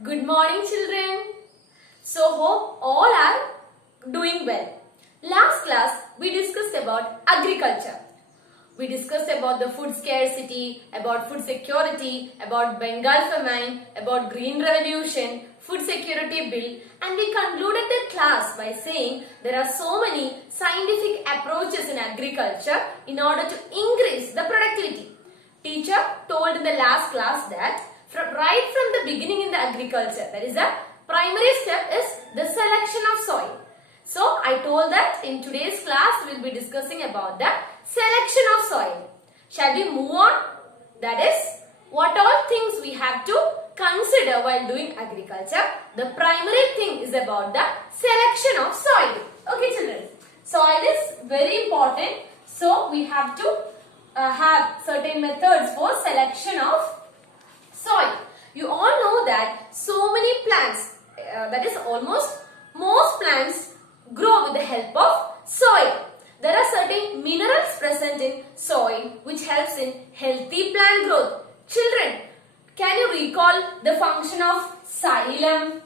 Good morning, children. So hope all are doing well. Last class we discussed about agriculture. We discussed about the food scarcity, about food security, about Bengal famine, about green revolution, food security bill, and we concluded the class by saying there are so many scientific approaches in agriculture in order to increase the productivity. Teacher told in the last class that right from the beginning in the agriculture, that is the primary step is the selection of soil. So I told that in today's class we will be discussing about the selection of soil. Shall we move on? That is, what all things we have to consider while doing agriculture. The primary thing is about the selection of soil. Okay, children. Soil is very important. So we have to have certain methods for selection of soil. You all know that so many plants, that is almost most plants grow with the help of soil. There are certain minerals present in soil which helps in healthy plant growth. Children, can you recall the function of xylem?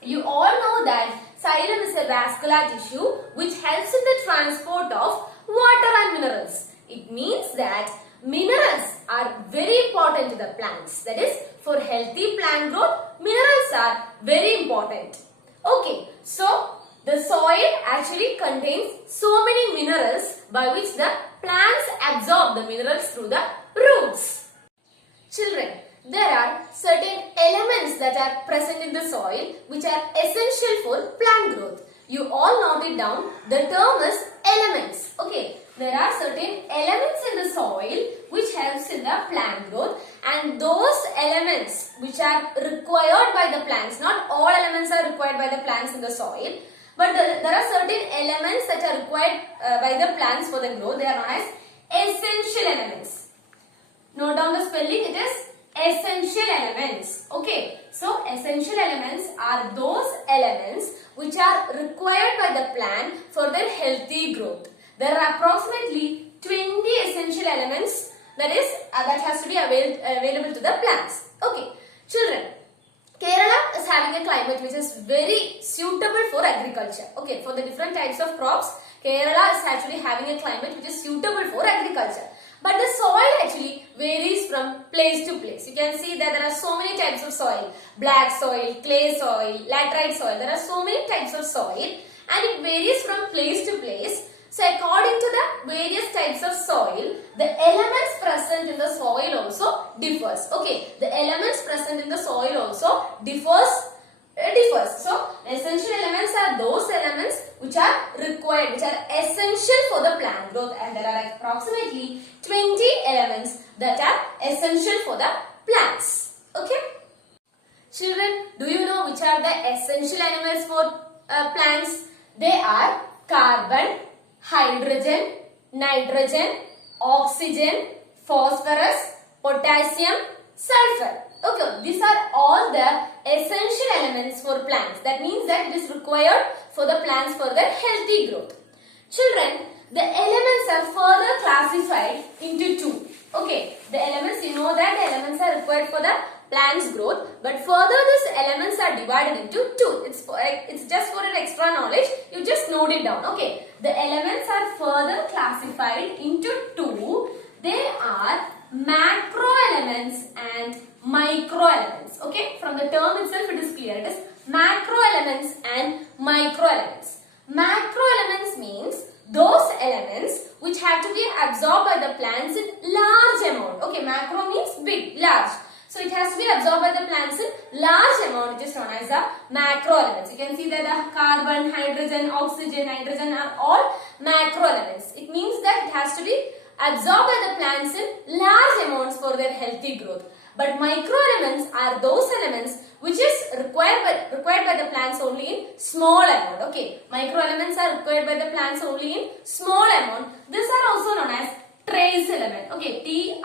You all know that xylem is a vascular tissue which helps in the transport of water and minerals. It means that minerals are very important to the plants. That is, for healthy plant growth, minerals are very important. Okay, so the soil actually contains so many minerals by which the plants absorb the minerals through the roots. Children, there are certain elements that are present in the soil which are essential for plant growth. You all note it down. The term is elements. Okay, there are certain elements in the soil which helps in the plant growth, and those elements which are required by the plants, not all elements are required by the plants in the soil, but there are certain elements that are required by the plants for the growth. They are known as essential elements. Note down the spelling. It is essential elements. Okay. So, essential elements are those elements which are required by the plant for their healthy growth. There are approximately 20 essential elements that has to be available to the plants. Okay. Children, Kerala is having a climate which is very suitable for agriculture. Okay, for the different types of crops, Kerala is actually having a climate which is suitable for agriculture. But the soil actually varies from place to place. You can see that there are so many types of soil. Black soil, clay soil, laterite soil. There are so many types of soil and it varies from place to place. So according to the various types of soil, the elements present in the soil also differs. Okay, the elements present in the soil also differs. So essential elements are those elements which are required, which are essential for the plant growth, and there are approximately 20 elements that are essential for the plants. Okay. Children, do you know which are the essential elements for plants? They are carbon, hydrogen, nitrogen, oxygen, phosphorus, potassium, sulfur. Okay, these are all the essential elements for plants. That means that it is required for the plants for their healthy growth. Children, the elements are further classified into two. Okay, the elements, you know that the elements are required for the plant's growth, but further these elements are divided into two. It's just for an extra knowledge. You just note it down. Okay, the elements are further classified into two. They are macro elements and micro elements. Okay, from the term itself it is clear. It is macro elements and micro elements. Macro elements means those elements which have to be absorbed by the plants in large amount. Okay, macro means big, large. So it has to be absorbed by the plants in large amount, which is known as the macro elements. You can see that the carbon, hydrogen, oxygen, nitrogen are all macro elements. It means that it has to be absorbed by the plants in large amounts for their healthy growth. But micro elements are those elements which is required by the plants only in small amount. Okay, micro elements are required by the plants only in small amount. These are also known as trace element. Okay, TRACE,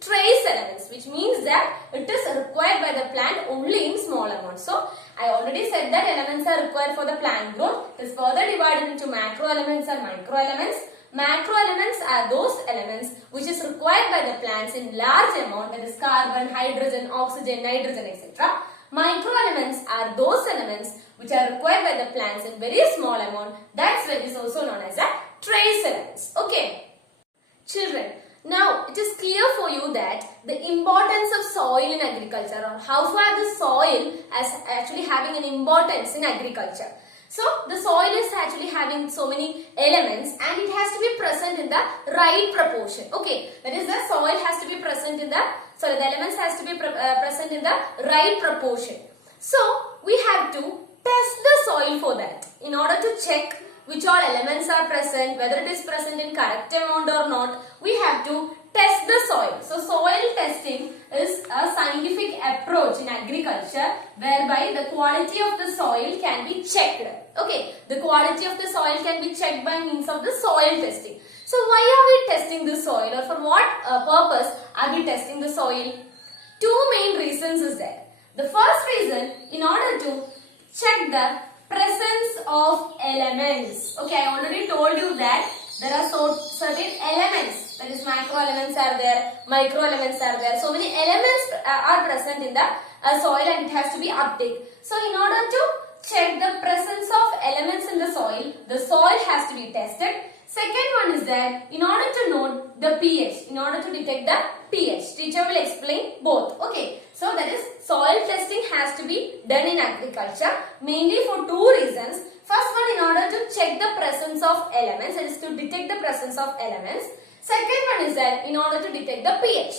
trace elements, which means that it is required by the plant only in small amount. So I already said that elements are required for the plant growth. It is further divided into macro elements and micro elements. Macro elements are those elements which is required by the plants in large amount, that is carbon, hydrogen, oxygen, nitrogen, etc. Micro elements are those elements which are required by the plants in very small amount. That's why it is also known as a trace elements. Okay. Children, now it is clear for you that the importance of soil in agriculture, or how far the soil is actually having an importance in agriculture. So the soil is actually having so many elements and it has to be present in the right proportion. Okay, that is the soil has to be present in the, sorry, the elements has to be present in the right proportion. So we have to test the soil for that in order to check which all elements are present, whether it is present in correct amount or not. We have to test the soil. So soil testing is a scientific approach in agriculture whereby the quality of the soil can be checked. Okay, the quality of the soil can be checked by means of the soil testing. So why are we testing the soil, or for what purpose are we testing the soil? Two main reasons is there. The first reason, in order to check the presence of elements. Okay, I already told you that there are certain elements, that is macro elements are there, micro elements are there. So many elements are present in the soil and it has to be updated. So in order to check the presence of elements in the soil has to be tested. Second one is that in order to know the pH, in order to detect the pH, teacher will explain both. Okay, so that is soil testing has to be done in agriculture mainly for two reasons. First one, in order to check the presence of elements, that is to detect the presence of elements. Second one is that in order to detect the pH.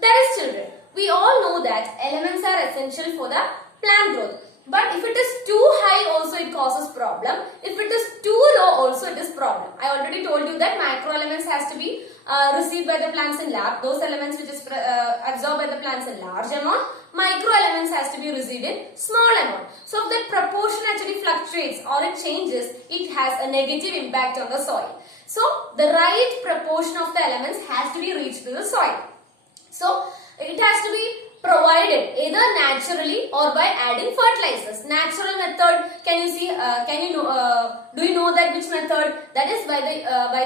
That is, children, we all know that elements are essential for the plant growth. But if it is too high also it causes problem. If it is too low also it is problem. I already told you that macro elements has to be received by the plants in large. Those elements which is absorbed by the plants in large amount. Micro elements has to be received in small amount. So if that proportion actually fluctuates or it changes, it has a negative impact on the soil. So the right proportion of the elements has to be reached to the soil. So it has to be provided either naturally or by adding fertilizers. Natural method, can you see? Do you know that which method? That is by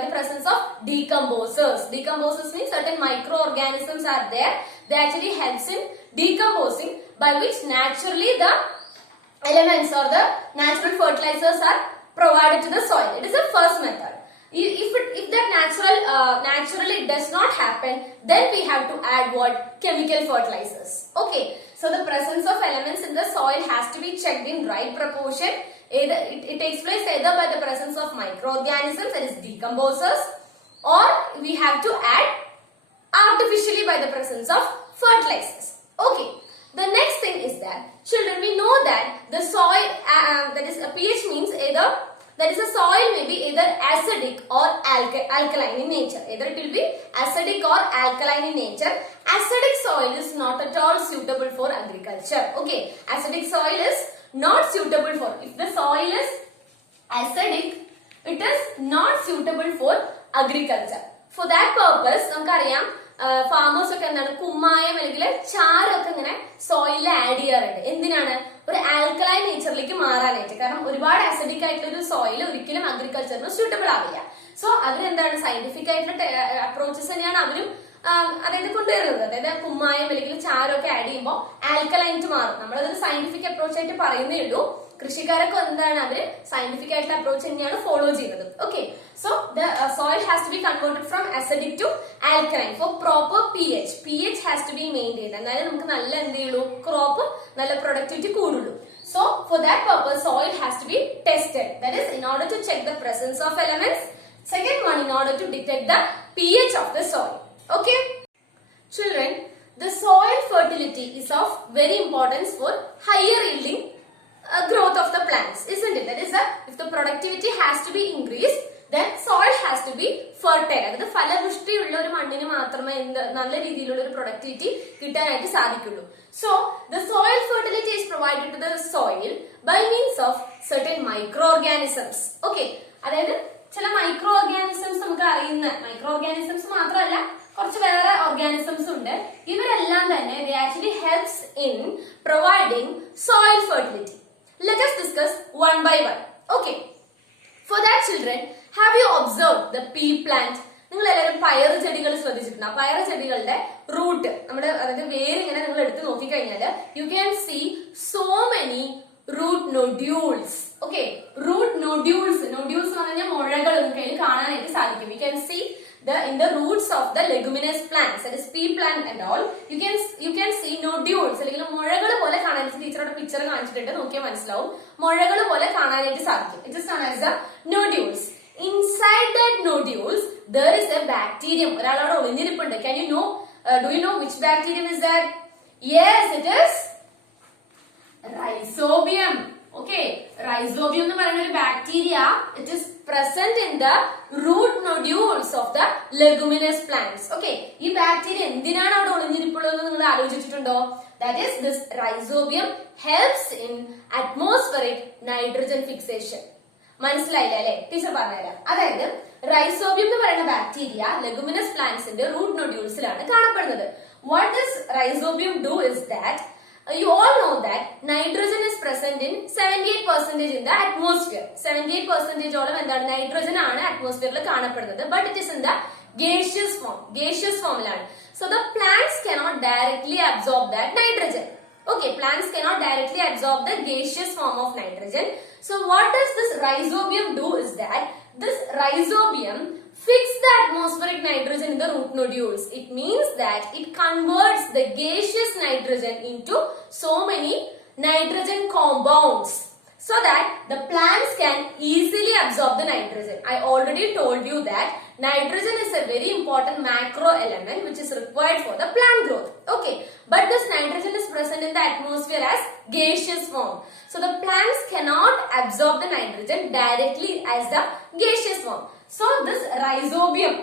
the presence of decomposers. Decomposers means certain microorganisms are there. They actually helps in decomposing, by which naturally the elements or the natural fertilizers are provided to the soil. It is the first method. If that naturally it does not happen, then we have to add what? Chemical fertilizers. Okay, so the presence of elements in the soil has to be checked in right proportion. Either it takes place either by the presence of microorganisms, that is decomposers, or we have to add artificially by the presence of fertilizers. Okay, the next thing is that, children, we know that the soil, that is a pH means either, that is, a soil may be either acidic or alkaline in nature. Either it will be acidic or alkaline in nature. Acidic soil is not at all suitable for agriculture. Okay, acidic soil is not suitable for. If the soil is acidic, it is not suitable for agriculture. For that purpose, നമുക്കറിയാം farmers ഒക്കെ എന്താണ് കുമ്മായം അല്ലെങ്കിൽ ചാരമൊക്കെ ഇങ്ങനെ സോയിലിൽ add ചെയ്യാറുണ്ട്. എന്തിനാണ്? ഒരു alkaline നേച്ചറിലേക്ക് മാറാനായിട്ട്. കാരണം ഒരുപാട് അസിഡിക് ആയിട്ടുള്ള ഒരു സോയിൽ ഒരിക്കലും അഗ്രികൾച്ചറിന് സ്യൂട്ടബിൾ ആവില്ല. സോ അവരെന്താണ് സയന്റിഫിക് ആയിട്ടുള്ള അപ്രോച്ചസ് തന്നെയാണ് അവരും അതായത് കൊണ്ടുവരുന്നത്. അതായത് കുമ്മായം അല്ലെങ്കിൽ ചാരമൊക്കെ ആഡ് ചെയ്യുമ്പോൾ ആൽക്കലൈൻറ്റ് മാറും. നമ്മളതൊരു സയന്റിഫിക് അപ്രോച്ച് ആയിട്ട് പറയുന്നേ ഉള്ളൂ. കൃഷിക്കാരൊക്കെ എന്താണ് അവര് സയന്റിഫിക് ആയിട്ടുള്ള അപ്രോച്ച് തന്നെയാണ് ഫോളോ ചെയ്യുന്നത്. Okay, so the soil has to be converted from acidic to alkaline for proper pH. pH has to be maintain. എന്നാലേ നമുക്ക് നല്ല എന്ത് ചെയ്യുള്ളൂ, ക്രോപ്പ് നല്ല പ്രൊഡക്ടിവിറ്റി കൂടുള്ളൂ. So for that purpose soil has to be tested. That is, in order to check the presence of elements. Second one, in order to detect the pH of the soil. Okay, children, the soil fertility is of very importance for higher yielding growth of the plants, isn't it? That is, if the productivity has to be increased, then soil has to be fertile. അതായത് ഫലപുഷ്ടിയുള്ള ഒരു മണ്ണിന് മാത്രമേ നല്ല രീതിയിലുള്ള ഒരു productivity കിട്ടാനായിട്ട് സാധിക്കുള്ളൂ. So the soil fertility is provided to the soil by means of certain microorganisms. Okay, അതായത് ചില മൈക്രോ ഓർഗാനിസംസ് നമുക്ക് അറിയുന്ന മൈക്രോ ഓർഗാനിസംസ് മാത്രമല്ല, കുറച്ച് വേറെ ഓർഗാനിസംസ് ഉണ്ട്. ഇവരെല്ലാം തന്നെ they actually helps in providing soil fertility. Let us discuss one by one. Okay, for that, children, have you observe the P plant? നിങ്ങൾ എല്ലാവരും പയർ ചെടികൾ ശ്രദ്ധിച്ചിട്ടുണ്ട്. പയർ ചെടികളുടെ റൂട്ട് നമ്മുടെ അതായത് വേര് ഇങ്ങനെ നിങ്ങൾ എടുത്ത് നോക്കിക്കഴിഞ്ഞാല് you can see so many root nodules. Okay, root nodules എന്ന് പറഞ്ഞാൽ മുഴകൾ നിങ്ങൾക്ക് അതിൽ കാണാനായിട്ട് സാധിക്കും. You can see in the roots of the leguminous plants, that is pea plant and all, you can see nodules അല്ലെങ്കിൽ മുഴകൾ പോലെ കാണാനായിട്ട് ടീച്ചറുടെ പിക്ചർ കാണിച്ചിട്ടുണ്ട്, നോക്കിയാൽ മനസ്സിലാവും. മുഴകൾ പോലെ കാണാനായിട്ട് സാധിക്കും. It is known as the nodules. Inside that nodules there is a bacterium. ഒരാൾ അവിടെ ഒളിഞ്ഞിരിപ്പുണ്ട്. Can you know? Do you know which bacterium is that? Yes, it is rhizobium. Okay, rhizobium എന്ന് പറയുന്ന ഒരു bacteria, it is present in the root nodules of the leguminous plants. Okay, ഈ bacteria എന്തിനാണ് അവിടെ ഒളിഞ്ഞിരിപ്പുള്ളത് നിങ്ങൾ ആലോചിച്ചിട്ടുണ്ടോ? That is, this rhizobium helps in atmospheric nitrogen fixation. മനസ്സിലായില്ല അല്ലെ? Teacher പറഞ്ഞുതരാം. അതായത് റൈസോബിയം എന്ന് പറയുന്ന ബാക്ടീരിയ ലെഗുമിനസ് പ്ലാന്റ്സിന്റെ റൂട്ട് നൊഡ്യൂൾസിലാണ് കാണപ്പെടുന്നത്. What does rhizobium do is that you all know that nitrogen is present in 78% in the atmosphere. 78% ഓളം എന്താണ് nitrogen ആണ് അറ്റ്മോസ്ഫിയറിൽ കാണപ്പെടുന്നത്. But it is in the gaseous form. Gaseous formiലാണ്. So the plants cannot directly absorb that nitrogen. Okay, plants cannot directly absorb the gaseous form of nitrogen. So what does this rhizobium do is that this rhizobium fix the atmospheric nitrogen in the root nodules. It means that it converts the gaseous nitrogen into so many nitrogen compounds so that the plants can easily absorb the nitrogen. I already told you that nitrogen is a very important macro element which is required for the plant growth. Okay, but this nitrogen is present in the atmosphere as gaseous form. So the plants cannot absorb the nitrogen directly as the gaseous form. So this rhizobium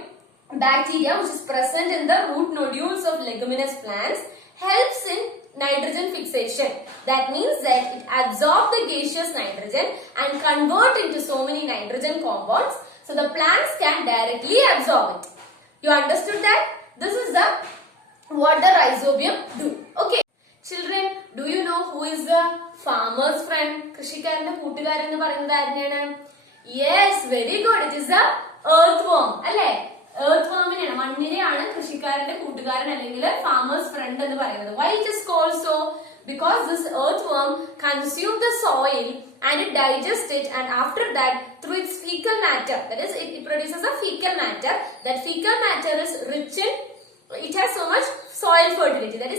bacteria which is present in the root nodules of leguminous plants helps in nitrogen fixation. That means that it absorbs the gaseous nitrogen and convert into so many nitrogen compounds so the plants can directly absorb it. You understood that? This is the what the rhizobium do. Okay. Children, do you know who is the farmer's friend? കൃഷിക്കാരന്റെ കൂട്ടുകാരൻ എന്ന് പറയുന്നത് ആരെയാണ്? Yes, very good. It is the earthworm. അല്ലേ? earthworm-നെയാണ്, മണ്ണിനെയാണ് കൃഷിക്കാരന്റെ കൂട്ടുകാരൻ അല്ലെങ്കിൽ farmer's friend എന്ന് പറയുന്നത്. Why it is called so? Because this earthworm consumes the soil and it digests it, and after that through its fecal matter, that is it produces a fecal matter. That fecal matter is rich in, it has so much soil fertility. That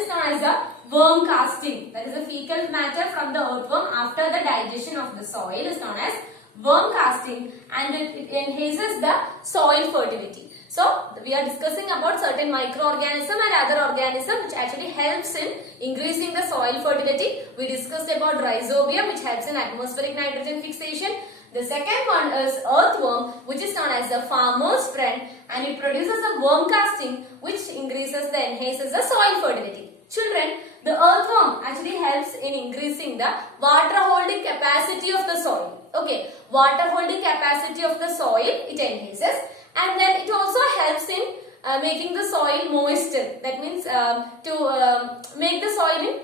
is known as the worm casting. That is the fecal matter from the earthworm after the digestion of the soil is known as worm casting, and it enhances the soil fertility. So we are discussing about certain microorganism and other organism which actually helps in increasing the soil fertility. We discussed about rhizobium which helps in atmospheric nitrogen fixation. The second one is earthworm which is known as the farmer's friend, and it produces a worm casting which enhances the soil fertility. Children, the earthworm actually helps in increasing the water holding capacity of the soil. Okay, water holding capacity of the soil it enhances, and then it also helps in making the soil moister. That means to make the soil in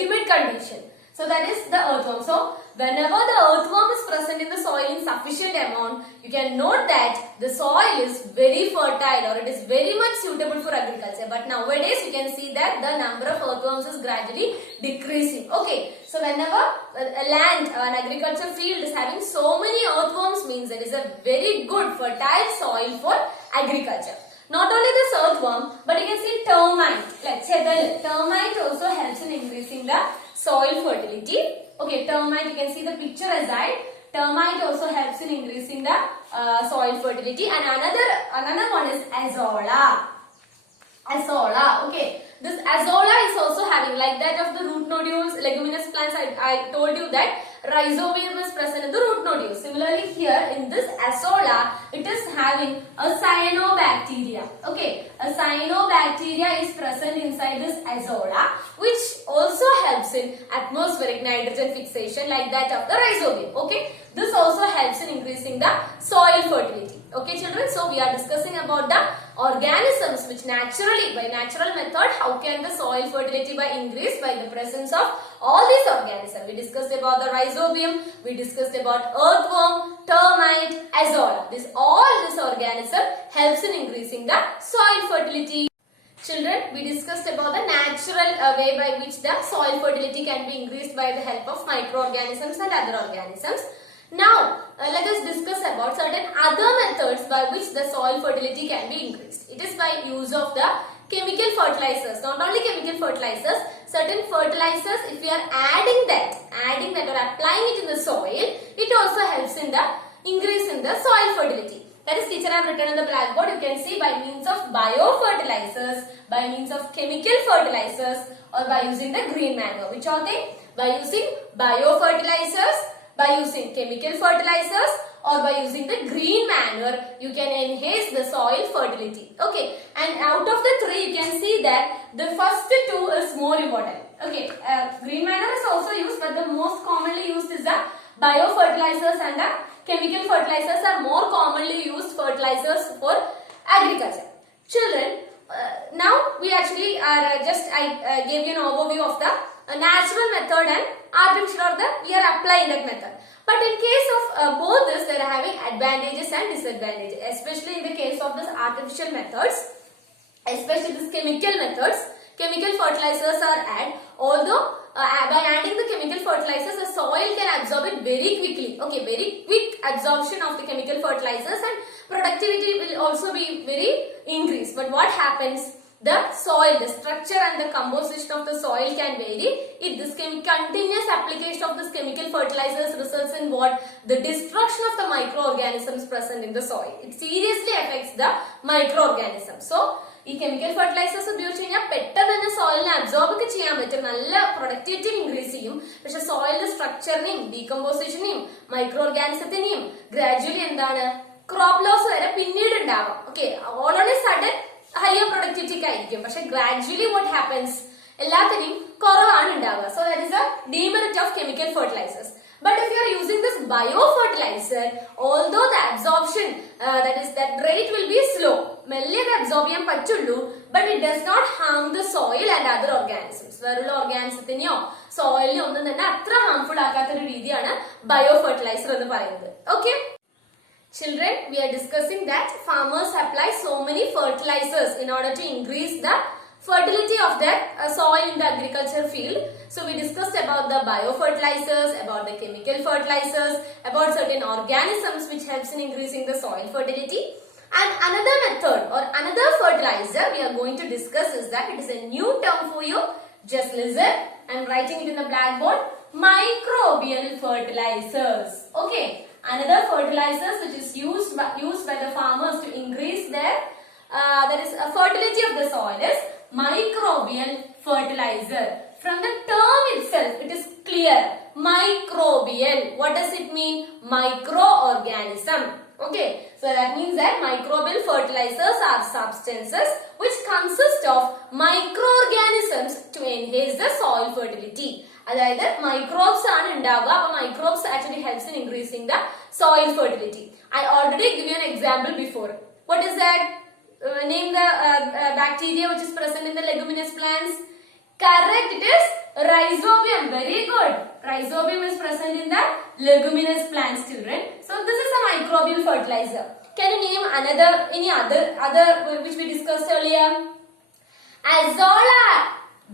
humid condition. So that is the earthworm. So whenever the earthworm is present in the soil in sufficient amount, you can note that the soil is very fertile or it is very much suitable for agriculture. But nowadays you can see that the number of earthworms is gradually decreasing. Okay, so whenever a land, an agriculture field is having so many earthworms, means it is a very good fertile soil for agriculture. Not only this earthworm, but you can see termite. Like termite also helps in increasing the soil fertility. Okay, termite, you can see the picture aside. Termite also helps in increasing the soil fertility. And another one is azolla. Azolla, okay. This azolla is also having, like that of the root nodules, leguminous plants, I told you that rhizobium is present in the root nodules. Similarly here in this azolla, it is having a cyanobacteria. Okay, a cyanobacteria is present inside this azolla which also helps in atmospheric nitrogen fixation like that of the rhizobium. Okay, this also helps in increasing the soil fertility. Okay children, so we are discussing about the organisms which naturally, by natural method, how can the soil fertility by increase? By the presence of all these organisms. We discussed about the rhizobium, we discussed about earthworm, termite, azolla. All this organism helps in increasing the soil fertility. Children, we discussed about the natural way by which the soil fertility can be increased by the help of microorganisms and other organisms. Now, let us discuss about certain other methods by which the soil fertility can be increased. It is by use of the chemical fertilizers. Not only chemical fertilizers, certain fertilizers, if we are adding that or applying it in the soil, it also helps in the increase in the soil fertility. That is, teacher have written on the blackboard. You can see by means of biofertilizers, by means of chemical fertilizers, or by using the green manure. Which are they? By using biofertilizers, by using chemical fertilizers, or by using the green manure, you can enhance the soil fertility. Okay, and out of the three, you can see that the first two is more important. Okay, green manure is also used, but the most commonly used is the biofertilizers, and the chemical fertilizers are more commonly used fertilizers for agriculture. Children, now we actually are I gave you an overview of the natural method and artificial, or we are applying that method. But in case of both this, they are having advantages and disadvantages. Especially in the case of this artificial methods, especially this chemical methods, chemical fertilizers are added. Although by adding the chemical fertilizers, the soil can absorb it very quickly. Okay, very quick absorption of the chemical fertilizers, and productivity will also be very increased. But what happens? The soil, the structure and the composition of the soil can vary. If this continuous application of this chemical fertilizers results in what? The destruction of the microorganisms present in the soil. It seriously affects the microorganisms. So, ഈ chemical fertilizers ഉപയോഗിച്ച് കഴിഞ്ഞാൽ പെട്ടെന്ന് തന്നെ സോയിലിനെ absorb ഒക്കെ ചെയ്യാൻ പറ്റും, നല്ല productivity increase ചെയ്യും. പക്ഷെ സോയിലിന്റെ സ്ട്രക്ചറിനെയും ഡീകമ്പോസിഷനെയും മൈക്രോ ഓർഗാനിസത്തിനെയും ഗ്രാജുവലി എന്താണ് ക്രോപ്പ് ലോസ് വരെ പിന്നീട് ഉണ്ടാവും. Okay, all on a sudden higher productivity ആയിരിക്കും, പക്ഷെ ഗ്രാജുവലി വാട്ട് ഹാപ്പൻസ് എല്ലാത്തിനെയും കുറവാണ് ഉണ്ടാവുക. So that is a demerit of chemical fertilisers. But if you are using this biofertilizer, although the absorption that rate will be slow, മെല്ലെ absorb ചെയ്യാൻ പറ്റുള്ളൂ, but it does not harm the soil and other organisms. വേറുള്ള ഓർഗാനിസത്തിനെയോ സോയിലിനെയോ ഒന്നും തന്നെ അത്ര harmful ആക്കാത്ത ഒരു രീതിയാണ് biofertiliser എന്ന് പറയുന്നത്. Okay, children, we are discussing that farmers apply so many fertilizers in order to increase the fertility of their soil in the agriculture field. So we discussed about the biofertilizers, about the chemical fertilizers, about certain organisms which helps in increasing the soil fertility. And another method or another fertilizer we are going to discuss is that it is a new term for you. Just listen. I am writing it in the blackboard. Microbial fertilizers. Okay. Another fertilizers which is used by the farmers to increase their fertility of the soil is microbial fertilizer. From the term itself, it is clear. Microbial. What does it mean? Microorganism. Okay, so that means that microbial fertilizers are substances which consist of microorganisms to enhance the soil fertility. അതായത് microbes ആണ് ഉണ്ടാവുക. അപ്പോൾ microbes actually helps in increasing the soil fertility. I already give you an example before. What is that? Name the bacteria which is present in the leguminous plants. Correct, it is rhizobium. Very good. Rhizobium is present in the leguminous plants, children. So this is a microbial fertilizer. Can you name any other which we discussed earlier? Azolla.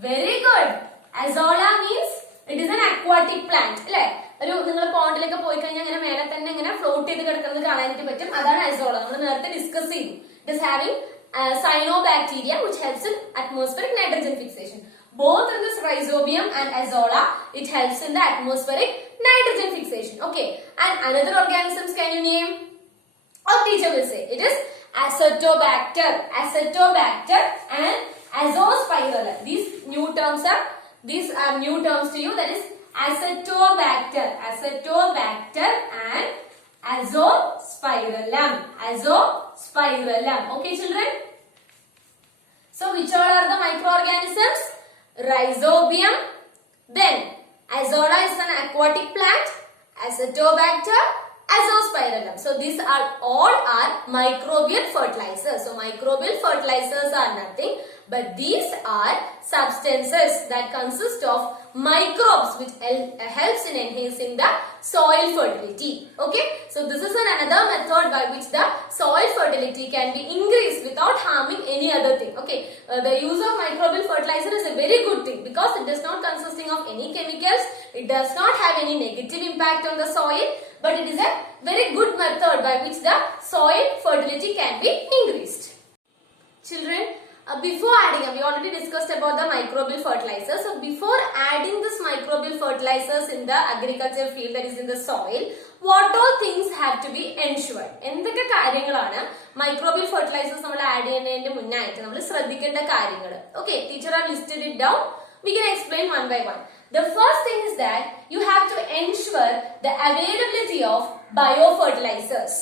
Very good. Azolla means it is an aquatic plant. അല്ലേ? ഒരു നിങ്ങൾ പോണ്ടിലൊക്കെ പോയി കഴിഞ്ഞാൽ അങ്ങനെ മേലെ തന്നെ ഇങ്ങനെ float ചെയ്ത് കിടക്കുന്നത് കാണാനായിട്ട് പറ്റും. അതാണ് അസോള. നമ്മൾ നേരത്തെ ഡിസ്കസ് ചെയ്തു. It is having cyanobacteria which helps in atmospheric nitrogen fixation. Both in this rhizobium and azolla, it helps in the atmospheric nitrogen fixation. Okay. And another organisms can you name? Or teacher will say it is Acetobacter and Azospirillum. These are new terms to you. That is Acetobacter and Azospirillum. Okay, children. So which all are the microorganisms? Rhizobium. Then Azolla is an aquatic plant. Acetobacter azospirillum. So these are all are microbial fertilizers. So microbial fertilizers are nothing but these are substances that consist of microbes which helps in enhancing the soil fertility. Okay, so this is another method by which the soil fertility can be increased without harming any other thing. Okay, the use of microbial fertilizer is a very good thing because it does not consisting of any chemicals. It does not have any negative impact on the soil, but it is a very good method by which the soil fertility can be increased. Children, before adding, we already discussed about the microbial fertilizers. So before adding this microbial fertilizers in the agriculture field, that is in the soil, what all things have to be ensured? എന്തൊക്കെ കാര്യങ്ങളാണ് microbial fertilizers നമ്മൾ add ചെയ്യുന്നതിന്റെ മുന്നായിട്ട് നമ്മൾ ശ്രദ്ധിക്കേണ്ട കാര്യങ്ങൾ? Okay, teacher have listed it down. We can explain one by one. The first thing is that you have to ensure the availability of biofertilizers.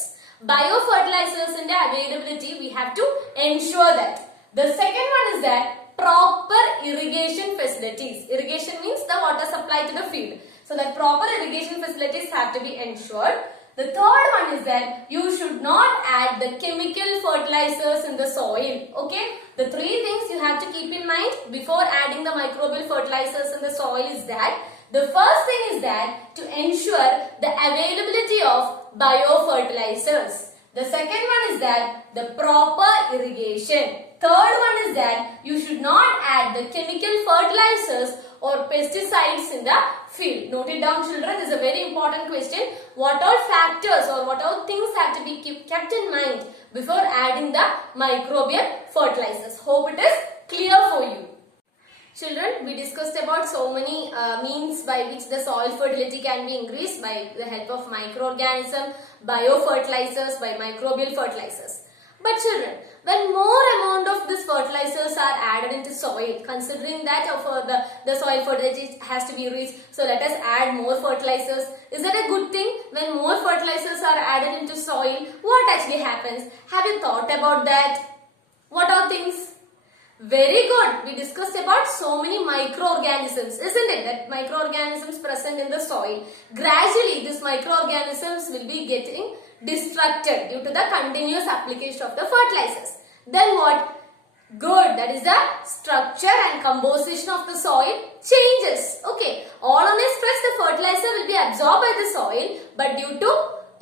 Biofertilizers in the availability, we have to ensure that. The second one is that proper irrigation facilities. Irrigation means the water supply to the field. So that proper irrigation facilities have to be ensured. The third one is that you should not add the chemical fertilizers in the soil. Okay, the three things you have to keep in mind before adding the microbial fertilizers in the soil is that the first thing is that to ensure the availability of biofertilizers. The second one is that the proper irrigation. Third one is that you should not add the chemical fertilizers or pesticides in the field. Note it down, children. This is a very important question. What all factors or what all things have to be kept in mind before adding the microbial fertilizers? Hope it is clear for you. Children, we discussed about so many means by which the soil fertility can be increased by the help of microorganisms, biofertilizers, by microbial fertilizers. But children, when more amount of these fertilizers are added into soil, considering that the soil fertility has to be reached, so let us add more fertilizers. Is that a good thing? When more fertilizers are added into soil, what actually happens? Have you thought about that? What are things? Very good. We discussed about so many microorganisms, isn't it? That microorganisms present in the soil. Gradually, these microorganisms will be getting destructed due to the continuous application of the fertilizers. Then what? Good. That is the structure and composition of the soil changes. Okay. All on a stretch, the fertilizer will be absorbed by the soil, but due to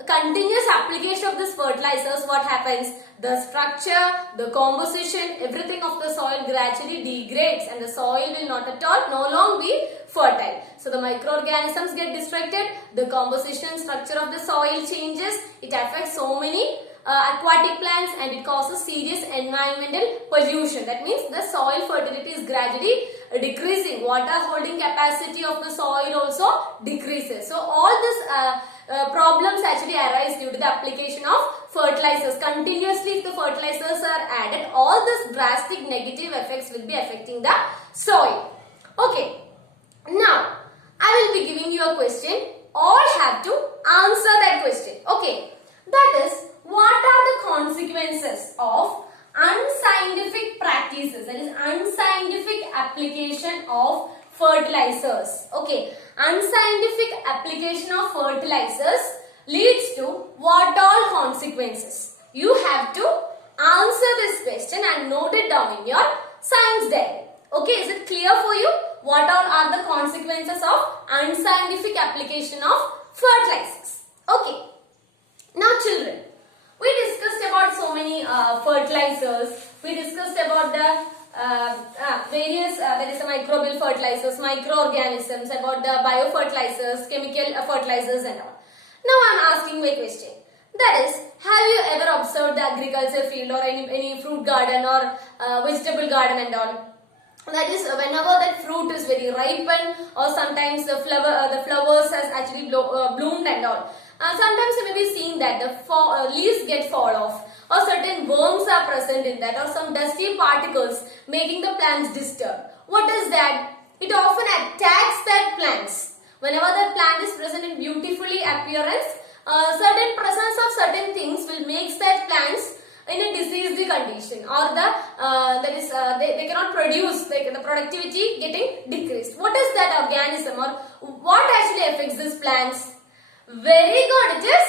continuous application of this fertilizers, what happens? The structure, the composition, everything of the soil gradually degrades and the soil will not at all no longer be fertile. So the microorganisms get destructed, the composition and structure of the soil changes, it affects so many aquatic plants and it causes serious environmental pollution. That means the soil fertility is gradually decreasing. Water holding capacity of the soil also decreases. So all this problems actually arise due to the application of fertilizers. Continuously, if the fertilizers are added, all these drastic negative effects will be affecting the soil. Okay. Now, I will be giving you a question. All have to answer that question. Okay. That is, what are the consequences of unscientific practices? That is, unscientific application of fertilizers. Okay. Unscientific application of fertilizers leads to what all consequences? You have to answer this question and note it down in your science diary. Okay, is it clear for you? What all are the consequences of unscientific application of fertilizers? Okay. Now children, we discussed about so many fertilizers. We discussed about the various there is a microbial fertilizers, microorganisms, about the biofertilizers, chemical fertilizers and all. Now I am asking my question. That is, have you ever observed the agriculture field or any fruit garden or vegetable garden and all? That is, whenever that fruit is very ripened or sometimes the flowers has actually bloomed and all. Sometimes you may be seeing that the leaves get fall off, or certain worms are present in that, or some dusty particles making the plants disturb. What is that? It often attacks that plants. Whenever that plant is present in beautifully appearance, certain presence of certain things will make that plants in a diseased condition, or they cannot produce, the productivity getting decreased. What is that organism, or what actually affects these plants? Very good. It is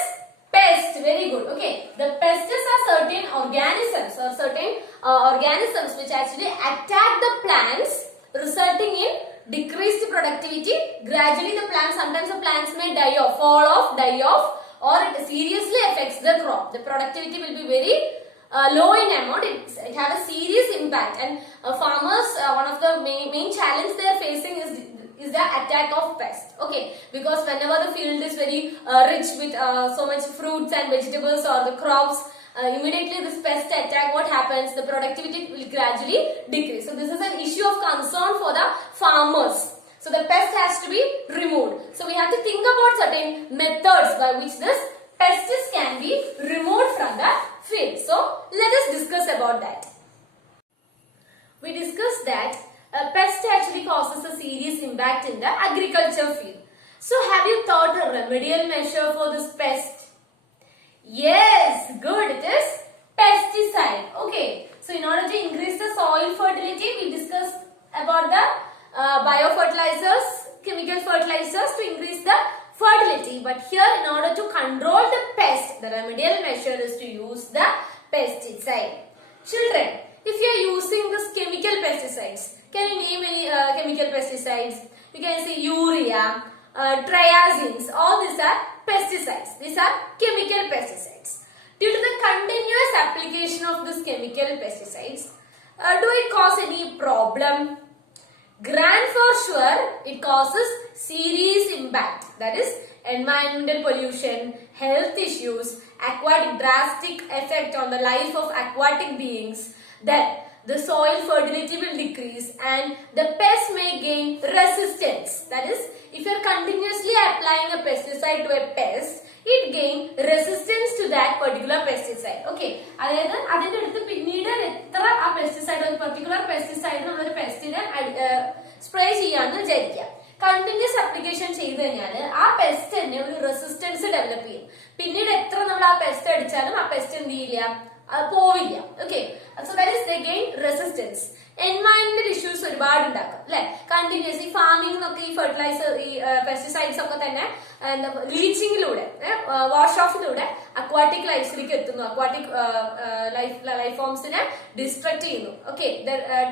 Pest, very good. Okay, the pests are certain organisms or certain organisms which actually attack the plants, resulting in decreased productivity. Gradually, the plants, sometimes the plants may die off, fall off, die off, or it seriously affects the crop. The productivity will be very low in amount. It have a serious impact, and farmers, one of the main challenge they are facing is the attack of pest. Okay, because whenever the field is very rich with so much fruits and vegetables or the crops, immediately this pest attack, what happens? The productivity will gradually decrease. So this is an issue of concern for the farmers. So the pest has to be removed. So we have to think about certain methods by which this pests can be removed from the field. So let us discuss about that. We discussed that a pest actually causes a serious impact in the agriculture field. So have you thought a remedial measure for this pest? Yes, good. It is pesticide. Okay. So in order to increase the soil fertility, we discussed about the biofertilizers, chemical fertilizers to increase the fertility. But here, in order to control the pest, the remedial measure is to use the pesticide. Children, if you are using this chemical pesticides, can you name any chemical pesticides? You can say urea, triazines. All these are pesticides. These are chemical pesticides. Due to the continuous application of this chemical pesticides, do it cause any problem? Grand for sure, it causes serious impact. That is environmental pollution, health issues, aquatic drastic effect on the life of aquatic beings. Then the soil fertility will decrease and the pest may gain resistance. That is, if you are continuously applying a pesticide to a pest, it gain resistance to that particular pesticide. Okay, അതായത് അതിന്റെ അടുത്ത് പിന്നീട് എത്ര ആ pesticide ഒരു particular pesticide നമ്മളൊരു പെസ്റ്റിനെ spray ചെയ്യാന്ന് വിചാരിക്കുക. കണ്ടിന്യൂസ് അപ്ലിക്കേഷൻ ചെയ്ത് കഴിഞ്ഞാൽ ആ പെസ്റ്റ് തന്നെ ഒരു റെസിസ്റ്റൻസ് ഡെവലപ്പ് ചെയ്യും. പിന്നീട് എത്ര നമ്മൾ ആ പെസ്റ്റ് അടിച്ചാലും ആ പെസ്റ്റ് എന്ത് ചെയ്യില്ല, പോവില്ല. Okay, so that is they gain resistance. Environmental issues ഒരുപാട് ഉണ്ടാക്കും അല്ലെ. കണ്ടിന്യൂസ് ഈ ഫാമിംഗ് എന്നൊക്കെ ഈ ഫെർട്ടിലൈസർ ഈ പെസ്റ്റിസൈഡ്സ് ഒക്കെ തന്നെ എന്താ ലീച്ചിങ്ങിലൂടെ വാഷ് ഓഫിലൂടെ അക്വാട്ടിക് ലൈഫിലേക്ക് എത്തുന്നു. അക്വാട്ടിക് ലൈഫ് ഫോംസിനെ ഡിസ്ട്രക്ട് ചെയ്യുന്നു. ഓക്കെ,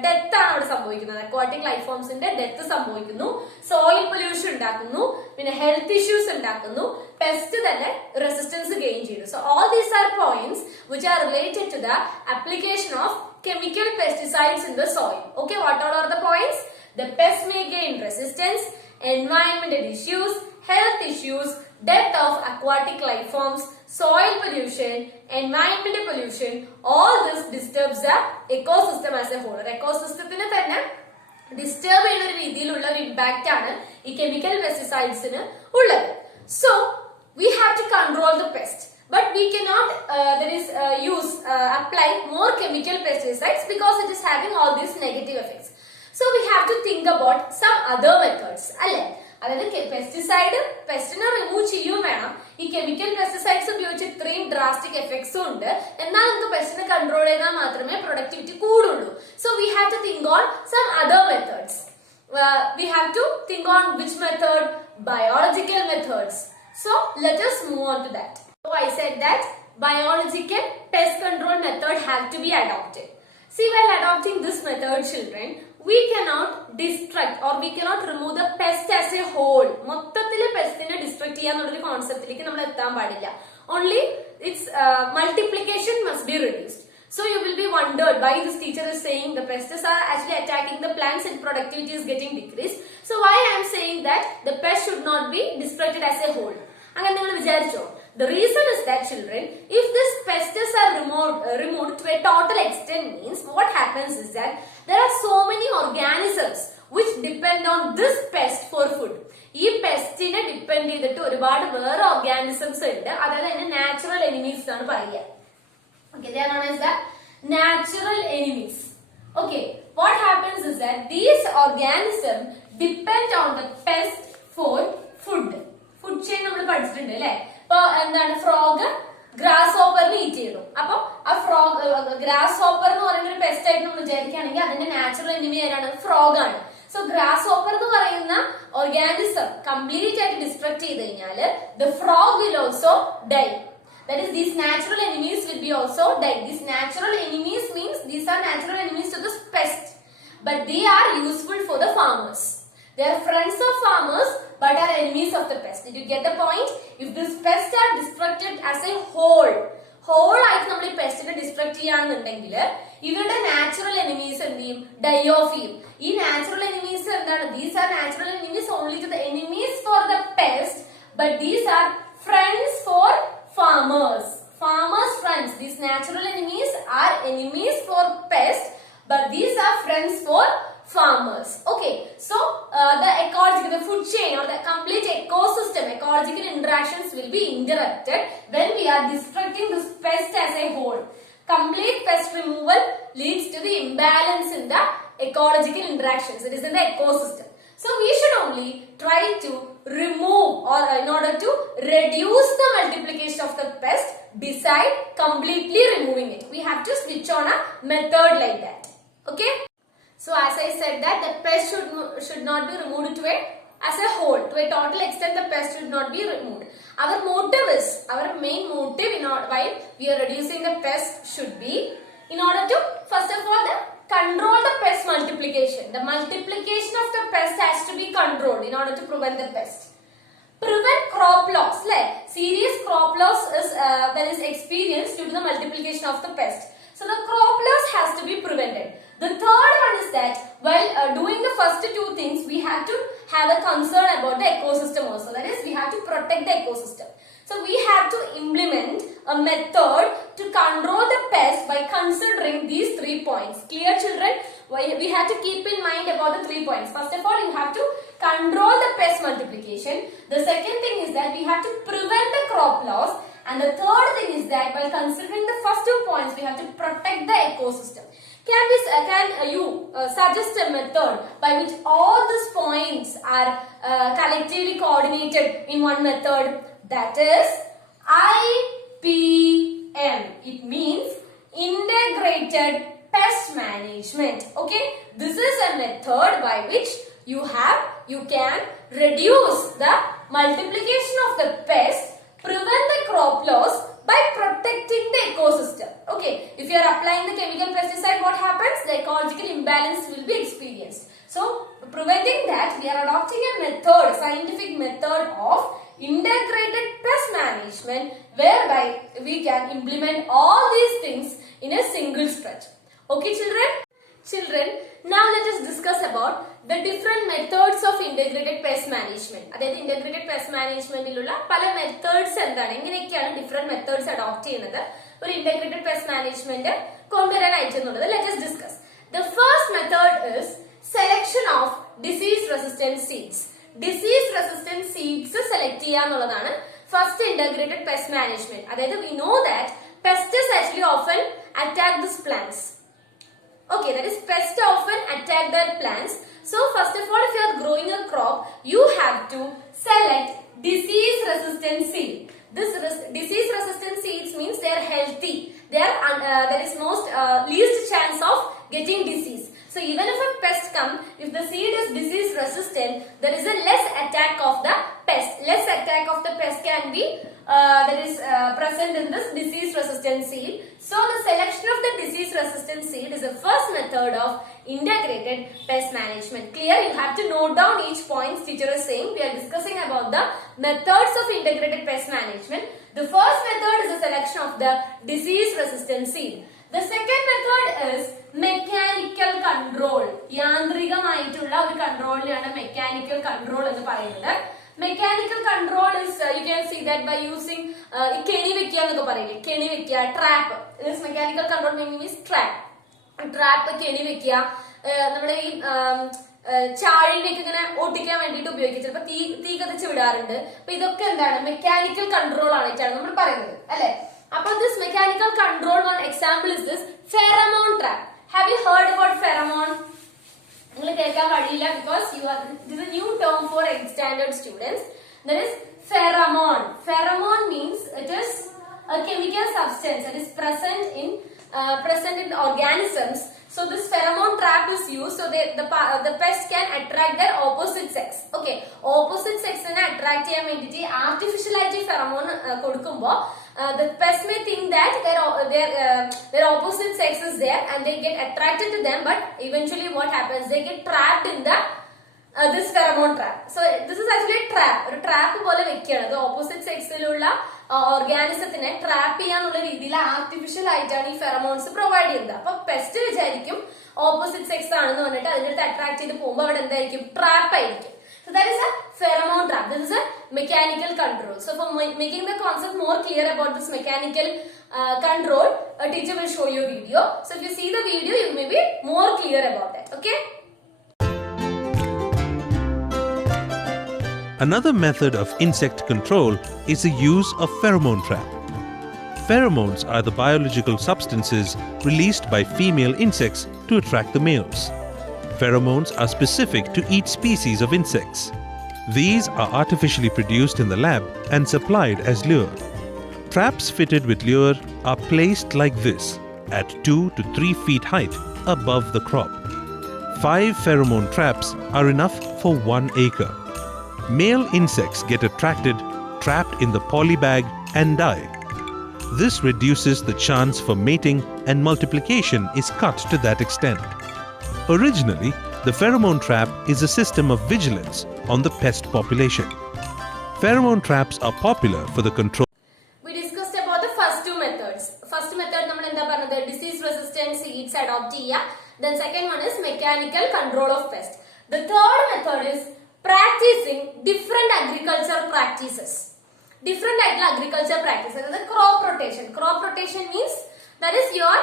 ഡെത്ത് ആണ് അവിടെ സംഭവിക്കുന്നത്. അക്വാട്ടിക് ലൈഫ് ഫോംസിന്റെ ഡെത്ത് സംഭവിക്കുന്നു, സോയിൽ പൊല്യൂഷൻ ഉണ്ടാക്കുന്നു, പിന്നെ ഹെൽത്ത് ഇഷ്യൂസ് ഉണ്ടാക്കുന്നു, പെസ്റ്റ് തന്നെ റെസിസ്റ്റൻസ് ഗെയിൻ ചെയ്യുന്നു. So all these are points which are related to the application of chemical pesticides in the soil. Okay, what all are the points? The pest may gain resistance, environmental issues, health issues, death of aquatic life forms, soil pollution, environmental pollution. All this disturbs the ecosystem as a whole. Ecosystem തന്നെ disturb ചെയ്യുന്ന ഒരു രീതിയിലുള്ള ഒരു impact ആണ് ഈ chemical പെസ്റ്റിസൈഡ്സിന് ഉള്ളത്. So we have to control the pest. But we cannot apply more chemical pesticides because it is having all these negative effects. So we have to think about some other methods. അതായത് pesticide പെസ്റ്റിനെ remove ചെയ്യും വേണം. ഈ chemical pesticides ഉപയോഗിച്ച് ഇത്രയും drastic എഫക്ട്സും ഉണ്ട്. എന്നാൽ നമുക്ക് പെസ്റ്റിനെ control ചെയ്താൽ മാത്രമേ പ്രൊഡക്ടിവിറ്റി കൂടുള്ളൂ. So we have to think on some other methods. We have to think on which method? Biological methods. So let us move on to that. So I said that biological pest control method have to be adopted. See, while adopting this method, children, we cannot destruct or we cannot remove the pest as a whole. മൊത്തത്തില് പെസ്റ്റിനെ distract ചെയ്യാന്നുള്ള ഒരു കോൺസെപ്റ്റിലേക്ക് നമ്മൾ എത്താൻ പാടില്ല. Only its multiplication must be reduced. So you will be wondered why this teacher is saying the pests are actually attacking the plants and productivity is getting decreased. So why I am saying that the pest should not be destructed as a whole? അങ്ങനെ നിങ്ങൾ വിചാരിച്ചോ? The reason is that, children, if these pests are removed to a total extent, means what happens is that there are so many organisms which depend on this pest for food. ഈ പെസ്റ്റിനെ depend ചെയ്തിട്ട് ഒരുപാട് വേറെ organisms ഉണ്ട്. അതായത് അതിന്റെ natural enemies ആണ് പറയുക. Okay, they are known as the natural enemies. Okay, what happens is that these organisms depend on the pest for food. Food chain നമ്മൾ പഠിച്ചിട്ടുണ്ട് അല്ലെ. ഇപ്പൊ എന്താണ്, ഫ്രോഗ് ഗ്രാസ് ഹോപ്പറിന് ഈറ്റ് ചെയ്തു. അപ്പൊ ആ ഫ്രോഗ് ഗ്രാസ് ഹോപ്പർ എന്ന് പറയുന്ന ഒരു പെസ്റ്റ് ആയിട്ട് നമ്മൾ വിചാരിക്കുകയാണെങ്കിൽ അതിന്റെ നാച്ചുറൽ എനിമി ആരാണ്? ഫ്രോഗ് ആണ്. സോ ഗ്രാസ് ഹോപ്പർ എന്ന് പറയുന്ന ഓർഗാനിസം കംപ്ലീറ്റ് ആയിട്ട് ഡിസ്ട്രക്ട് ചെയ്ത് കഴിഞ്ഞാല് the frog will also die. That is, these natural enemies will be also dead. These natural enemies means these are natural enemies to the pest, but they are useful for the farmers. They are friends of farmers but are enemies of the pest. Did you get the point? If these pests are destructed as a whole ആയിട്ട് നമ്മൾ ഈ പെസ്റ്റിനെ distract ചെയ്യാന്നുണ്ടെങ്കിൽ ഇവരുടെ natural enemies എന്ത് ചെയ്യും? Dye off ചെയ്യും. ഈ natural enemies എന്താണ്? These are natural enemies only to the enemies for the pest, but these are friends for farmers. Farmers' friends. These natural enemies are enemies for pests, but these are friends for farmers. Okay, so the ecological, the food chain or the complete ecosystem, ecological interactions will be interrupted when we are destructing this pest as a whole. Complete pest removal leads to the imbalance in the ecological interactions. It is in the ecosystem. So we should only try to remove, or in order to reduce the multiplication of the pest, beside completely removing it. We have to switch on a method like that. Okay. So as I said that the pest should not be removed to as a whole. To a total extent, the pest should not be removed. Our motive is, our main motive in order, while we are reducing the pest should be in order to, first of all, control the pest multiplication. The multiplication of the pest has to be controlled in order to prevent the pest. Prevent crop loss. Serious crop loss is that is experienced due to the multiplication of the pest. So the crop loss has to be prevented. The third one is that while doing the first two things, we have to have a concern about the ecosystem also. That is, we have to protect the ecosystem. So we have to implement a method to control the pest by considering these 3 points. Clear, children? We have to keep in mind about the 3 points. First of all, you have to control the pest multiplication. The second thing is that we have to prevent the crop loss. And the third thing is that by considering the first 2 points, we have to protect the ecosystem. Can you suggest a method by which all these points are collectively coordinated in one method? That is IPM. It means Integrated Pest Management. Okay, this is a method by which you can reduce the multiplication of the pest, prevent the crop loss by protecting the ecosystem. Okay, if you are applying the chemical pesticide, what happens? The ecological imbalance will be experienced. So, preventing that, we are adopting a method, scientific method of integrated pest management, whereby we can implement all these things in a single stretch. Okay, children? Children, now let us discuss about the different methods of integrated pest management. അതായത് integrated pest managementലുള്ള പല methods എന്താണ്, എങ്ങനെയൊക്കെയാണ് different methods adopt ചെയ്യുന്നത് ഒരു integrated pest management കൊണ്ടുവരാനായിട്ട് എന്നുള്ളത്. Let us discuss. The first method is selection of disease resistant seeds. Disease resistant seeds select ചെയ്യുക എന്നുള്ളതാണ് first integrated pest management. അതായത് we know that pests actually often attack these plants. Okay, that is, pests often attack their plants. So first of all, if you are growing a crop, you have to select disease resistant seed. This disease resistant seeds means they are healthy. They are there is least chance of getting disease. So even if a pest comes, if the seed is disease resistant, there is a less attack of the pest. Less attack of the pest can be present in this disease resistant seed. So the selection of the disease resistant seed is the first method of integrated pest management. Clear? You have to note down each point teacher is saying. We are discussing about the methods of integrated pest management. The first method is the selection of the disease resistant seed. The second method is mechanical control. യാന്ത്രികമായിട്ടുള്ള ഒരു കൺട്രോളിനെയാണ് mechanical control എന്ന് പറയുന്നത്. Mechanical control is you can see that by using കെണി വെക്കുക എന്നൊക്കെ പറയില്ലേ, കെണി വെക്കുക, trap. This mechanical control means trap. Trap, കെണി വെക്കുക, നമ്മുടെ ഈ ചാഴിലേക്ക് ഇങ്ങനെ ഓട്ടിക്കാൻ വേണ്ടിയിട്ട് ഉപയോഗിക്കുക. ചിലപ്പോൾ തീ കത്തിച്ച് വിടാറുണ്ട്. അപ്പൊ ഇതൊക്കെ എന്താണ്, മെക്കാനിക്കൽ കൺട്രോൾ ആയിട്ടാണ് നമ്മൾ പറയുന്നത്, അല്ലെ? അപ്പൊ this mechanical control, one example is this pheromone trap. Have you heard about pheromone? നിങ്ങൾ കേൾക്കാൻ വഴിയില്ല, because it is a new term for 8th standard students. That is pheromone. Pheromone means it is a chemical substance that is present in organisms. So this pheromone trap is used so the pest can attract their opposite sex. Okay, opposite sex ne attract ചെയ്യാൻ വേണ്ടിയിട്ട് artificial ആയിട്ട് pheromone കൊടുക്കുമ്പോൾ the pest may think that their opposite sex is there and they get attracted to them, but eventually what happens, they get trapped in the this pheromone trap. So this is actually a trap. ഒരു trap പോലെ വെക്കുകയാണ്. അത് opposite സെക്സിലുള്ള ഓർഗാനിസത്തിനെ trap ചെയ്യാനുള്ള രീതിയിൽ artificial ആയിട്ടാണ് ഈ pheromones provide ചെയ്യുന്നത്. അപ്പൊ പെസ്റ്റ് വിചാരിക്കും ഓപ്പോസിറ്റ് സെക്സ് ആണെന്ന് പറഞ്ഞിട്ട് അതിന്റെ അടുത്ത് അട്രാക്ട് ചെയ്ത് പോകുമ്പോൾ അവിടെ എന്തായിരിക്കും, ട്രാപ്പ് ആയിരിക്കും. So that is a pheromone trap. This is a mechanical control. So for making the concept more clear about this mechanical control, a teacher will show you a video. So if you see the video, you may be more clear about it. Okay? Another method of insect control is the use of pheromone trap. Pheromones are the biological substances released by female insects to attract the males. Pheromones are specific to each species of insects. These are artificially produced in the lab and supplied as lure. Traps fitted with lure are placed like this at 2 to 3 feet height above the crop. 5 pheromone traps are enough for 1 acre. Male insects get attracted, trapped in the polybag and die. This reduces the chance for mating and multiplication is cut to that extent. Originally, the pheromone trap is a system of vigilance on the pest population. Pheromone traps are popular for the control. We discussed about the first two methods. First method നമ്മൾ എന്താ പറഞ്ഞത്, disease resistant seeds adopt ചെയ്യുക. Then second one is mechanical control of pest. The third method is practicing different agriculture practices. Different agriculture practices. That is crop rotation. Crop rotation means that is your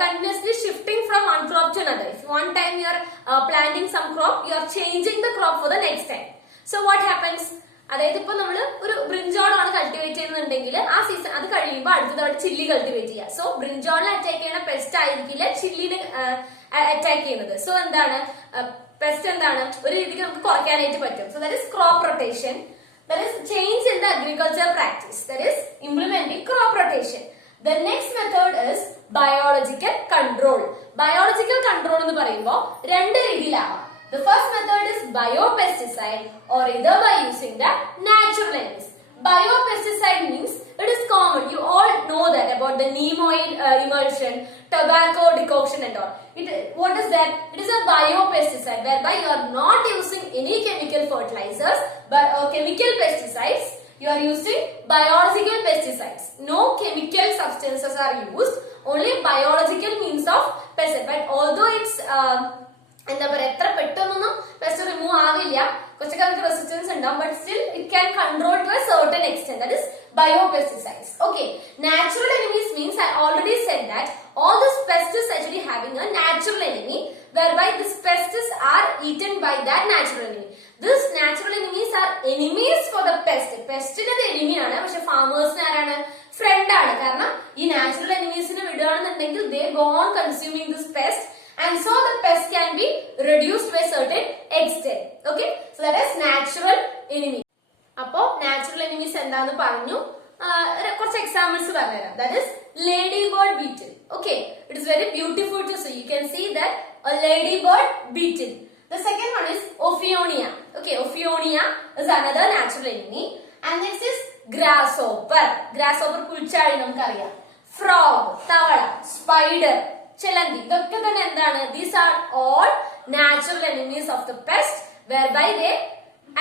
continuously shifting from one crop to another. If one time you are planting some crop, you are changing the crop for the next time. So what happens? അതായത് ഇപ്പൊ നമ്മള് ഒരു ബ്രിഞ്ചോളാണ് cultivate ചെയ്യുന്നുണ്ടെങ്കിൽ ആ season അത് കഴിയുമ്പോൾ അടുത്തതായിട്ട് chilli cultivate ചെയ്യുക. സോ ബ്രിഞ്ചോളിനെ അറ്റാക്ക് ചെയ്യുന്ന പെസ്റ്റ് ആയിരിക്കില്ല ചില്ലിനെ അറ്റാക്ക് ചെയ്യുന്നത്. സോ എന്താണ് പെസ്റ്റ് എന്താണ് ഒരു രീതിക്ക് നമുക്ക് കുറയ്ക്കാനായിട്ട് പറ്റും. So that is crop rotation. That is change in the agriculture practice. That is implementing crop rotation. The next method is biological control. Biological control എന്ന് പറയുമ്പോൾ രണ്ട് രീതിയിലാവാം. The first method is biopesticide or either by using the natural enemies. Biopesticide means it is common. You all know that about the neem oil emulsion, tobacco decoction and all. What is that? It is a biopesticide whereby you are not using any chemical fertilizers but chemical pesticides. You are using biological pesticides. No chemical substances are used. Only biological means of pesticide. But although it's എന്താ പറയുക എത്ര പെട്ടെന്നൊന്നും pest remove ആവില്ല, കുറച്ചൊക്കെ നമുക്ക് resistance ഉണ്ടാവും, but still it can control to a certain extent. That is biopesticides. Okay, natural enemies means I already said that all these pests is actually having a natural enemy whereby these pests are eaten by that natural enemy. These natural enemies are enemies for the pest. Pestന്റെ enemy ആണ്, പക്ഷെ ഫാമേഴ്സിന് ആരാണ്, front ആണ്. കാരണം ഈ natural എനിമീസിനെ വിടുകയാണെന്നുണ്ടെങ്കിൽ they go on consuming this pest and so the pest can be reduced to a certain extent. Okay, so that is natural enemy. അപ്പോ natural enemies എന്താന്ന് പറഞ്ഞു, കുറച്ച് എക്സാമ്പിൾസ് പറഞ്ഞുതരാം. That is ladybird beetle. Okay, it is very beautiful to see. You can see that a ladybird beetle. The second one is Ophionia. Okay, Ophionia is another natural enemy. And next is grasshopper. Grasshopper പുൽച്ചാഴി നമുക്കറിയാം. Frog, തവള, spider, ചിലന്തി, ഇതൊക്കെ തന്നെ എന്താണ്? These are all natural enemies of the pest whereby they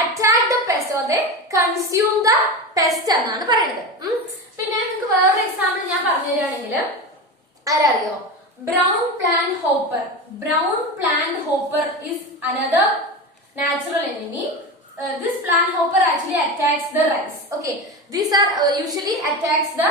attack the pest or they consume the pest എന്നാണ് പറയുന്നത്. പിന്നെ നിങ്ങൾക്ക് വേറൊരു എക്സാമ്പിൾ ഞാൻ പറഞ്ഞു തരികയാണെങ്കിൽ ആരറിയോ, brown plant hopper. Brown plant hopper is another natural enemy. This plant hopper actually attacks the rice. Okay, these are usually attacks the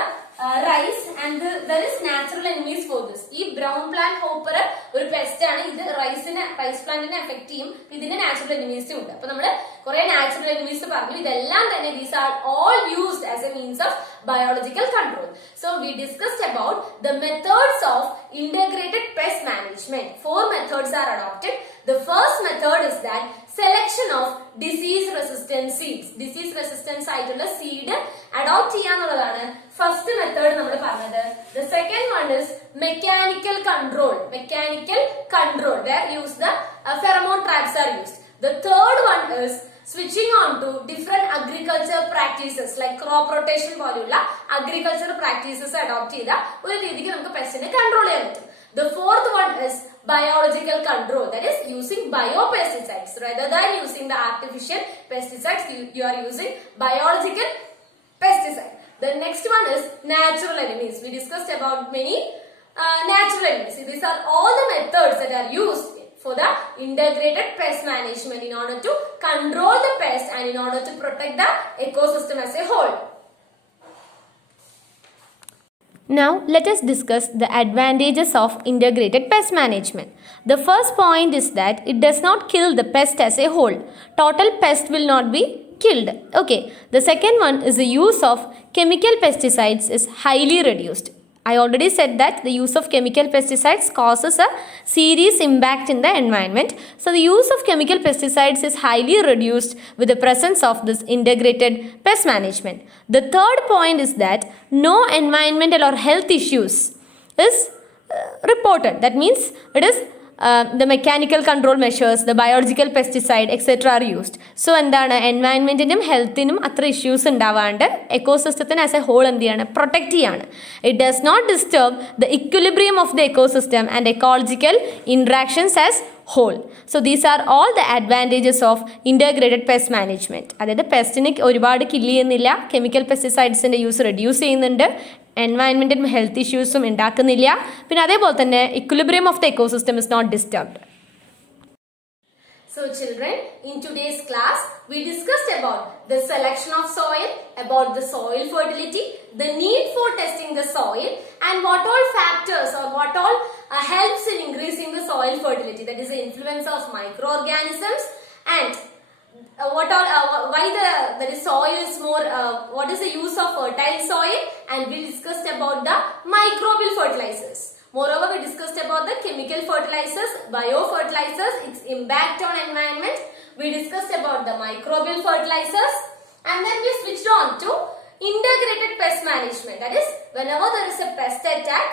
rice and there is natural enemies for this. ഈ brown plant hopper ഒരു pest ആണ്. ഇത് rice പ്ലാന്റിനെ effect ചെയ്യും. ഇതിന്റെ natural എനിമീസും ഉണ്ട്. അപ്പൊ നമ്മള് കുറെ നാച്ചുറൽ എനിമീസ് പറഞ്ഞു. ഇതെല്ലാം തന്നെ these are all used as a means of biological control. So we discussed about the methods of integrated pest management. 4 methods are adopted. The first method is that selection of disease resistant seeds. Disease resistance ആയിട്ടുള്ള seed adopt ചെയ്യാന്നുള്ളതാണ് first method നമ്മൾ പറഞ്ഞത്. The second one is mechanical control. Mechanical control where use the pheromone traps are used. The third one one is switching on to different agriculture practices like crop rotation പോലുള്ള agriculture practices adopt ചെയ്ത ഒരു രീതിക്ക് നമുക്ക് പെസ്റ്റിനെ control ചെയ്യാൻ പറ്റും. The fourth one is biological control, that is using biopesticides rather than using the artificial pesticides. You are using biological pesticide. The next one is natural enemies. We discussed about many natural enemies. These are all the methods that are used for the integrated pest management in order to control the pest and in order to protect the ecosystem as a whole. Now let us discuss the advantages of integrated pest management. The first point is that it does not kill the pest as a whole. Total pest will not be killed. Okay. The second one is the use of chemical pesticides is highly reduced. I already said that the use of chemical pesticides causes a serious impact in the environment. So the use of chemical pesticides is highly reduced with the presence of this integrated pest management. The third point is that no environmental or health issues is reported. That means it is the mechanical control measures, the biological pesticide, etc. are used. So എന്താണ് എൻവയൺമെൻറ്റിനും ഹെൽത്തിനും അത്ര issues ഉണ്ടാവാണ്ട് എക്കോസിസ്റ്റത്തിന് as a whole എന്ത് ചെയ്യാണ് protect ചെയ്യാണ്. It does not disturb the equilibrium of the ecosystem and ecological interactions as whole. So these are all the advantages of integrated pest management. അതായത് പെസ്റ്റിന് ഒരുപാട് കില്ല് ചെയ്യുന്നില്ല, കെമിക്കൽ പെസ്റ്റിസൈഡ്സിൻ്റെ യൂസ് റെഡ്യൂസ് ചെയ്യുന്നുണ്ട്, എൻവയൺമെൻറ്റും health ഇഷ്യൂസും ഉണ്ടാക്കുന്നില്ല, പിന്നെ അതേപോലെ തന്നെ equilibrium of the ecosystem is not disturbed. So children, in today's class, we discussed about the selection of soil, about the soil fertility, the need for testing the soil, and what all factors or what all helps in increasing the soil fertility. That is the influence of microorganisms and why the soil is more, what is the use of fertile soil, and we discussed about the microbial fertilizers. Moreover, we discussed about the chemical fertilizers, biofertilizers, its impact on environment. We discussed about the microbial fertilizers, and then we switched on to integrated pest management. That is, whenever there is a pest attack,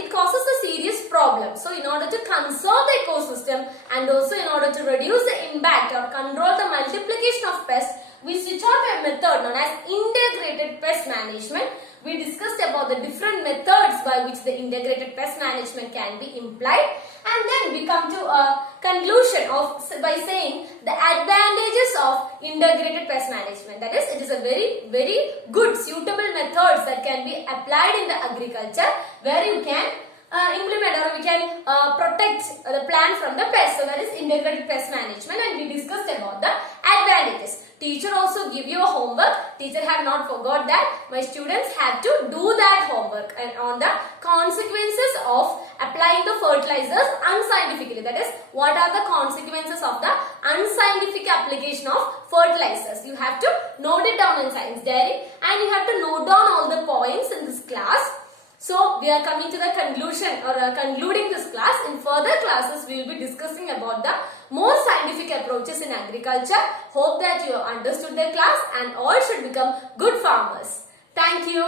it causes a serious problem. So in order to conserve the ecosystem and also in order to reduce the impact or control the multiplication of pests, we switch on to a method known as integrated pest management. We discussed about the different methods by which the integrated pest management can be implied, and then we come to a conclusion by saying the advantages of integrated pest management. That is, it is a very good suitable methods that can be applied in the agriculture where you can implement or we can protect the plant from the pest. So that is integrated pest management, and we discussed about the advantages. Teacher also give you a homework. Teacher have not forgot that. My students have to do that homework and on the consequences of applying the fertilizers unscientifically. That is, what are the consequences of the unscientific application of fertilizers. You have to note it down in science diary, and you have to note down all the points in this class. So we are coming to the conclusion or concluding this class. In further classes, we will be discussing about the more scientific approaches in agriculture. Hope that you have understood the class and all should become good farmers. Thank you.